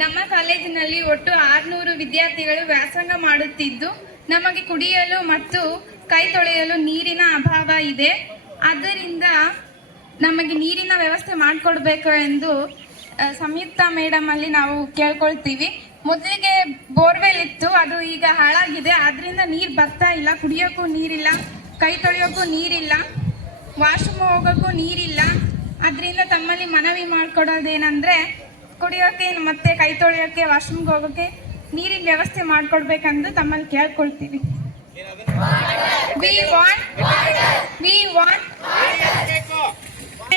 ನಮ್ಮ ಕಾಲೇಜಿನಲ್ಲಿ ಒಟ್ಟು 600 ವಿದ್ಯಾರ್ಥಿಗಳು ವ್ಯಾಸಂಗ ಮಾಡುತ್ತಿದ್ದು ನಮಗೆ ಕುಡಿಯಲು ಮತ್ತು ಕೈ ತೊಳೆಯಲು ನೀರಿನ ಅಭಾವ ಇದೆ. ಆದ್ದರಿಂದ ನಮಗೆ ನೀರಿನ ವ್ಯವಸ್ಥೆ ಮಾಡಿಕೊಡ್ಬೇಕು ಎಂದು ಸಂಯುಕ್ತ ಮೇಡಮ್ ಅಲ್ಲಿ ನಾವು ಕೇಳ್ಕೊಳ್ತೀವಿ. ಮೊದಲಿಗೆ ಬೋರ್ವೆಲ್ ಇತ್ತು, ಅದು ಈಗ ಹಾಳಾಗಿದೆ. ಅದರಿಂದ ನೀರು ಬರ್ತಾ ಇಲ್ಲ, ಕುಡಿಯೋಕ್ಕೂ ನೀರಿಲ್ಲ, ಕೈ ತೊಳೆಯೋಕ್ಕೂ ನೀರಿಲ್ಲ, ವಾಶ್ರೂಮ್ ಹೋಗೋಕ್ಕೂ ನೀರಿಲ್ಲ. ಅದರಿಂದ ತಮ್ಮಲ್ಲಿ ಮನವಿ ಮಾಡಿಕೊಡೋದೇನೆಂದರೆ ಕುಡಿಯೋಕ್ಕೆ ಮತ್ತೆ ಕೈ ತೊಳೆಯೋಕ್ಕೆ ವಾಶ್ರೂಮ್ಗೆ ಹೋಗೋಕ್ಕೆ ನೀರಿನ ವ್ಯವಸ್ಥೆ ಮಾಡಿಕೊಡ್ಬೇಕಂದು ತಮ್ಮಲ್ಲಿ ಕೇಳ್ಕೊಳ್ತೀವಿ.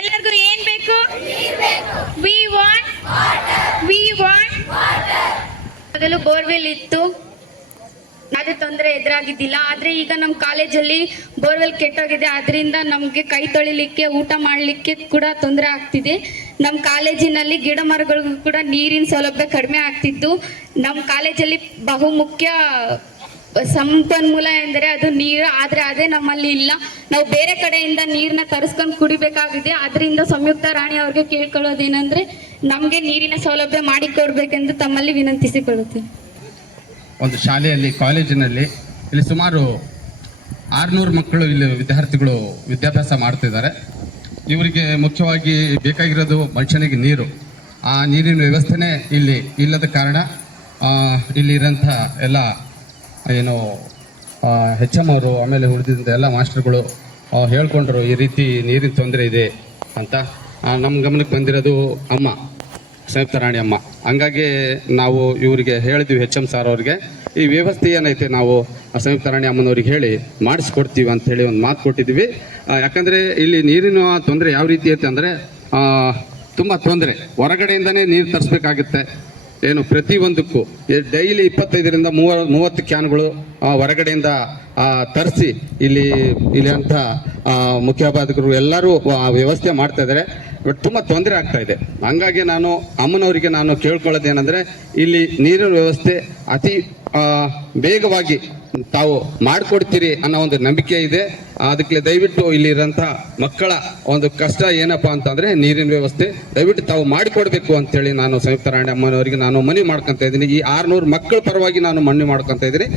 ಎಲ್ಲರಿಗೂ ಏನ್ ಬೇಕು? ಮೊದಲು ಬೋರ್ವೆಲ್ ಇತ್ತು, ಯಾವುದೇ ತೊಂದರೆ ಎದುರಾಗಿದ್ದಿಲ್ಲ. ಆದರೆ ಈಗ ನಮ್ಮ ಕಾಲೇಜಲ್ಲಿ ಬೋರ್ವೆಲ್ ಕೆಟ್ಟೋಗಿದೆ. ಅದರಿಂದ ನಮಗೆ ಕೈ ತೊಳಿಲಿಕ್ಕೆ, ಊಟ ಮಾಡಲಿಕ್ಕೆ ಕೂಡ ತೊಂದರೆ ಆಗ್ತಿದೆ. ನಮ್ಮ ಕಾಲೇಜಿನಲ್ಲಿ ಗಿಡ ಮರಗಳಿಗೂ ಕೂಡ ನೀರಿನ ಸೌಲಭ್ಯ ಕಡಿಮೆ ಆಗ್ತಿತ್ತು. ನಮ್ಮ ಕಾಲೇಜಲ್ಲಿ ಬಹುಮುಖ್ಯ ಸಂಪನ್ಮೂಲ ಎಂದರೆ ಅದು ನೀರು. ಆದರೆ ಅದೇ ನಮ್ಮಲ್ಲಿ ಇಲ್ಲ. ನಾವು ಬೇರೆ ಕಡೆಯಿಂದ ನೀರನ್ನ ತರಿಸ್ಕೊಂಡು ಕುಡಿಬೇಕಾಗಿದೆ. ಅದರಿಂದ ಸಂಯುಕ್ತ ರಾಣಿ ಅವ್ರಿಗೆ ಕೇಳ್ಕೊಳ್ಳೋದೇನೆಂದರೆ ನಮಗೆ ನೀರಿನ ಸೌಲಭ್ಯ ಮಾಡಿಕೊಡ್ಬೇಕೆಂದು ತಮ್ಮಲ್ಲಿ ವಿನಂತಿಸಿಕೊಳ್ಳುತ್ತೇನೆ. ಒಂದು ಶಾಲೆಯಲ್ಲಿ, ಕಾಲೇಜಿನಲ್ಲಿ ಇಲ್ಲಿ ಸುಮಾರು 600 ಮಕ್ಕಳು ಇಲ್ಲಿ ವಿದ್ಯಾರ್ಥಿಗಳು ವಿದ್ಯಾಭ್ಯಾಸ ಮಾಡ್ತಿದ್ದಾರೆ. ಇವರಿಗೆ ಮುಖ್ಯವಾಗಿ ಬೇಕಾಗಿರೋದು ಮನುಷ್ಯನಿಗೆ ನೀರು. ಆ ನೀರಿನ ವ್ಯವಸ್ಥೆನೇ ಇಲ್ಲಿ ಇಲ್ಲದ ಕಾರಣ ಇಲ್ಲಿರೋಂಥ ಎಲ್ಲ ಏನು HM ಅವರು, ಆಮೇಲೆ ಉಳಿದಿದ್ದ ಎಲ್ಲ ಮಾಸ್ಟರ್ಗಳು ಹೇಳ್ಕೊಂಡ್ರು ಈ ರೀತಿ ನೀರಿನ ತೊಂದರೆ ಇದೆ ಅಂತ. ನಮ್ಮ ಗಮನಕ್ಕೆ ಬಂದಿರೋದು ಅಮ್ಮ, ಸಂಯುಕ್ತ ರಾಣಿ ಅಮ್ಮ. ಹಂಗಾಗಿ ನಾವು ಇವರಿಗೆ ಹೇಳಿದ್ವಿ, HM ಸಾರ್ ಅವ್ರಿಗೆ, ಈ ವ್ಯವಸ್ಥೆ ಏನೈತೆ ನಾವು ಸಂಯುಕ್ತ ರಾಣಿ ಅಮ್ಮನವ್ರಿಗೆ ಹೇಳಿ ಮಾಡಿಸ್ಕೊಡ್ತೀವಿ ಅಂಥೇಳಿ ಒಂದು ಮಾತು ಕೊಟ್ಟಿದ್ವಿ. ಯಾಕಂದರೆ ಇಲ್ಲಿ ನೀರಿನ ತೊಂದರೆ ಯಾವ ರೀತಿ ಐತೆ ಅಂದರೆ ತುಂಬ ತೊಂದರೆ. ಹೊರಗಡೆಯಿಂದನೇ ನೀರು ತರಿಸ್ಬೇಕಾಗುತ್ತೆ. ಏನು ಪ್ರತಿಯೊಂದಕ್ಕೂ ಡೈಲಿ 25ರಿಂದ 30 ಕ್ಯಾನ್ಗಳು ಹೊರಗಡೆಯಿಂದ ತರಿಸಿ ಇಲ್ಲಿ ಅಂತ ಮುಖ್ಯೋಪಾಧ್ಯಾಯರು ಎಲ್ಲರೂ ವ್ಯವಸ್ಥೆ ಮಾಡ್ತಾ ಇದ್ದಾರೆ. ಬಟ್ ತುಂಬ ತೊಂದರೆ ಆಗ್ತಾ ಇದೆ. ಹಂಗಾಗಿ ನಾನು ಅಮ್ಮನವರಿಗೆ ಕೇಳ್ಕೊಳ್ಳೋದೇನೆಂದರೆ ಇಲ್ಲಿ ನೀರಿನ ವ್ಯವಸ್ಥೆ ಅತಿ ಬೇಗವಾಗಿ ತಾವು ಮಾಡಿಕೊಡ್ತೀರಿ ಅನ್ನೋ ಒಂದು ನಂಬಿಕೆ ಇದೆ. ಅದಕ್ಕೆ ದಯವಿಟ್ಟು ಇಲ್ಲಿರೋಂಥ ಮಕ್ಕಳ ಒಂದು ಕಷ್ಟ ಏನಪ್ಪ ಅಂತಂದರೆ ನೀರಿನ ವ್ಯವಸ್ಥೆ ದಯವಿಟ್ಟು ತಾವು ಮಾಡಿಕೊಡ್ಬೇಕು ಅಂತೇಳಿ ನಾನು ಸಂಯುಕ್ತ ರಾಣಿ ಅಮ್ಮನವರಿಗೆ ಮನವಿ ಮಾಡ್ಕೊತಾ ಇದ್ದೀನಿ. ಈ 600 ಮಕ್ಕಳ ಪರವಾಗಿ ನಾನು ಮನವಿ ಮಾಡ್ಕೊತಾ ಇದ್ದೀನಿ.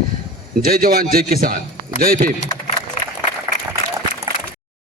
ಜೈ ಜವಾನ್, ಜೈ ಕಿಸಾನ್, ಜೈ ಭೀಮ್.